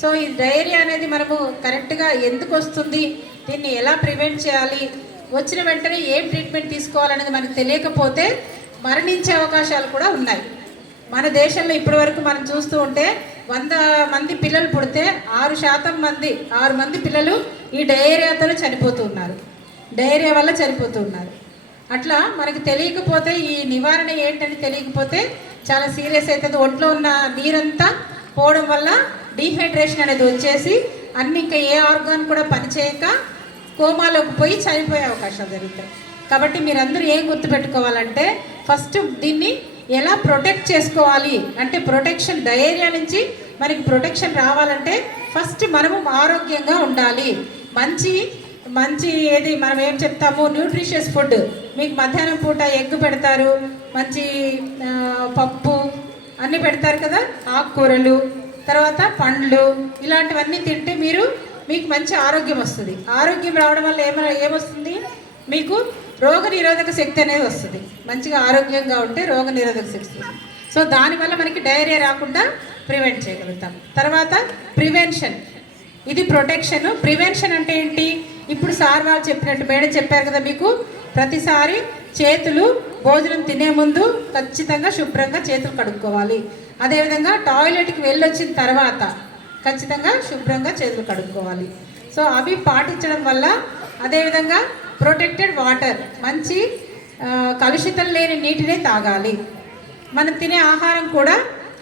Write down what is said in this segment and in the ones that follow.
So ఈ diarrhoea అనేది మనము కరెక్ట్గా ఎందుకు వస్తుంది, దీన్ని ఎలా ప్రివెంట్ చేయాలి, వచ్చిన వెంటనే ఏం ట్రీట్మెంట్ తీసుకోవాలనేది మనకు తెలియకపోతే మరణించే అవకాశాలు కూడా ఉన్నాయి. మన దేశంలో ఇప్పటివరకు మనం చూస్తూ ఉంటే 100 మంది పిల్లలు పుడితే 6 మంది పిల్లలు ఈ డయేరియాతో చనిపోతూ ఉన్నారు, డయేరియా వల్ల చనిపోతూ ఉన్నారు. అట్లా మనకి తెలియకపోతే ఈ నివారణ ఏంటని తెలియకపోతే చాలా సీరియస్ అవుతుంది. ఒంట్లో ఉన్న నీరంతా పోవడం వల్ల డీహైడ్రేషన్ అనేది వచ్చేసి అన్ని ఇంకా ఏ ఆర్గాన్ కూడా పనిచేయక కోమాలోకి పోయి చనిపోయే అవకాశాలు జరుగుతాయి. కాబట్టి మీరందరూ ఏం గుర్తుపెట్టుకోవాలంటే ఫస్ట్ దీన్ని ఎలా ప్రొటెక్ట్ చేసుకోవాలి అంటే ప్రొటెక్షన్, డయేరియా నుంచి మనకి ప్రొటెక్షన్ రావాలంటే ఫస్ట్ మనము ఆరోగ్యంగా ఉండాలి. మంచి ఏది మనం ఏం చెప్తాము, న్యూట్రిషియస్ ఫుడ్. మీకు మధ్యాహ్నం పూట ఎగ్ పెడతారు, మంచి పప్పు అన్నీ పెడతారు కదా, ఆకుకూరలు, తర్వాత పండ్లు, ఇలాంటివన్నీ తింటే మీకు మంచి ఆరోగ్యం వస్తుంది. ఆరోగ్యం రావడం వల్ల ఏమొస్తుంది, మీకు రోగనిరోధక శక్తి అనేది వస్తుంది. మంచిగా ఆరోగ్యంగా ఉంటే రోగనిరోధక శక్తి వస్తుంది. సో దానివల్ల మనకి డయేరియా రాకుండా ప్రివెంట్ చేయగలుగుతాం. తర్వాత ప్రివెన్షన్, ఇది ప్రొటెక్షన్. ప్రివెన్షన్ అంటే ఏంటి, ఇప్పుడు సార్ వాళ్ళు చెప్పినట్టు మేడం చెప్పారు కదా, మీకు ప్రతిసారి చేతులు భోజనం తినే ముందు ఖచ్చితంగా శుభ్రంగా చేతులు కడుక్కోవాలి. అదేవిధంగా టాయిలెట్కి వెళ్ళొచ్చిన తర్వాత ఖచ్చితంగా శుభ్రంగా చేతులు కడుక్కోవాలి. సో అవి పాటించడం వల్ల, అదేవిధంగా ప్రొటెక్టెడ్ వాటర్, మంచి కలుషితం లేని నీటినే తాగాలి. మనం తినే ఆహారం కూడా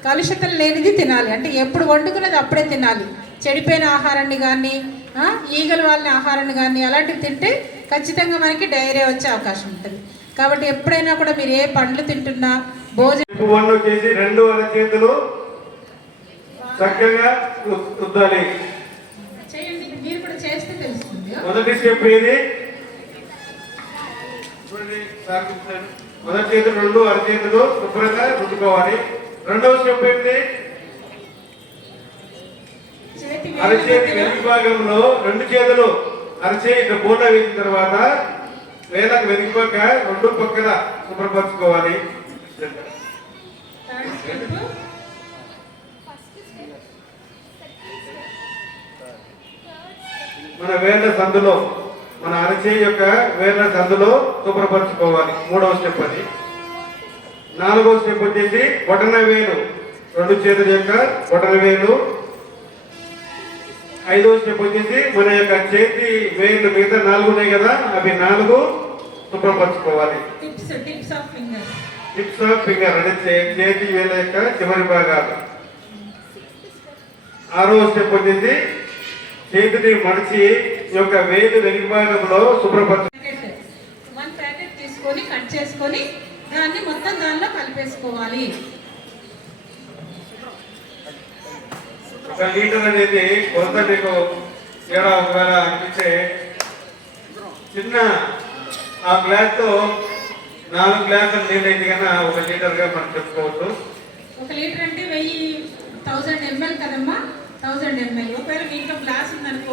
కలుషితం లేనిది తినాలి. అంటే ఎప్పుడు వండుకున్నది అప్పుడే తినాలి. చెడిపోయిన ఆహారాన్ని కానీ, ఈగలు వాళ్ళని ఆహారాన్ని కానీ అలాంటివి తింటే ఖచ్చితంగా మనకి డయేరియా వచ్చే అవకాశం ఉంటుంది. కాబట్టి ఎప్పుడైనా కూడా మీరు ఏ పండ్లు తింటున్నా భోజనం చేసి 2 అరచేతులు చక్కగా రుద్దాలి. చేయండి, మీరు కూడా చేస్తే తెలుస్తుంది. మొదటి స్టెప్ ఏది, మొదటి చేతులు 2 అరచేతులు శుభ్రంగా రుద్దుకోవాలి. రెండవ స్టెప్ ఏంటి, అరచేతి వెనుక భాగంలో 2 చేతులు అరచేతి బోట వేసిన తర్వాత వేలకు వెనుకపక్క 2 పక్కల శుభ్రపరచుకోవాలి. మన వేళ్ళ సందులో, మన అరచేయి యొక్క వేళ్ళ సందులో శుభ్రపరచుకోవాలి. 3వ స్టెప్ అది. 4వ స్టెప్ వచ్చేసి బొటన వేలు, 2 చేతుల యొక్క బొటన వేలు. 5వ స్టెప్ వచ్చేసి మన యొక్క చేతి వేలు, మిగతా 4 ఉన్నాయి కదా, అవి 4 శుభ్రపరచుకోవాలి. టిప్స్ ఆఫ్ ఫింగర్ అంటే చేతి వేల యొక్క చివరి భాగాలు. 6వ స్టెప్ వచ్చేసి చేతిని మడిచి యొక్క వేలు వెనుక భాగంలో శుభ్రపరచు. 1 ప్యాకెట్ తీసుకొని కట్ చేసుకొని దాన్ని మొత్తం దానిలో కలిపేసుకోవాలి. 1 లీటర్ అనేది కొంత మీకు తేడా ఒకవేళ అనిపించే, చిన్న ఆ గ్లాస్ తో 4 గ్లాసులు నీళ్ళు అయితే కన్నా 1 లీటర్ గా మనం చెప్పుకోవచ్చు. 1 లీటర్ అంటే 1000 ml కదమ్మా, 1000 ml. ఒకవేళ మీ ఇంట్లో గ్లాస్ ఉందనుకో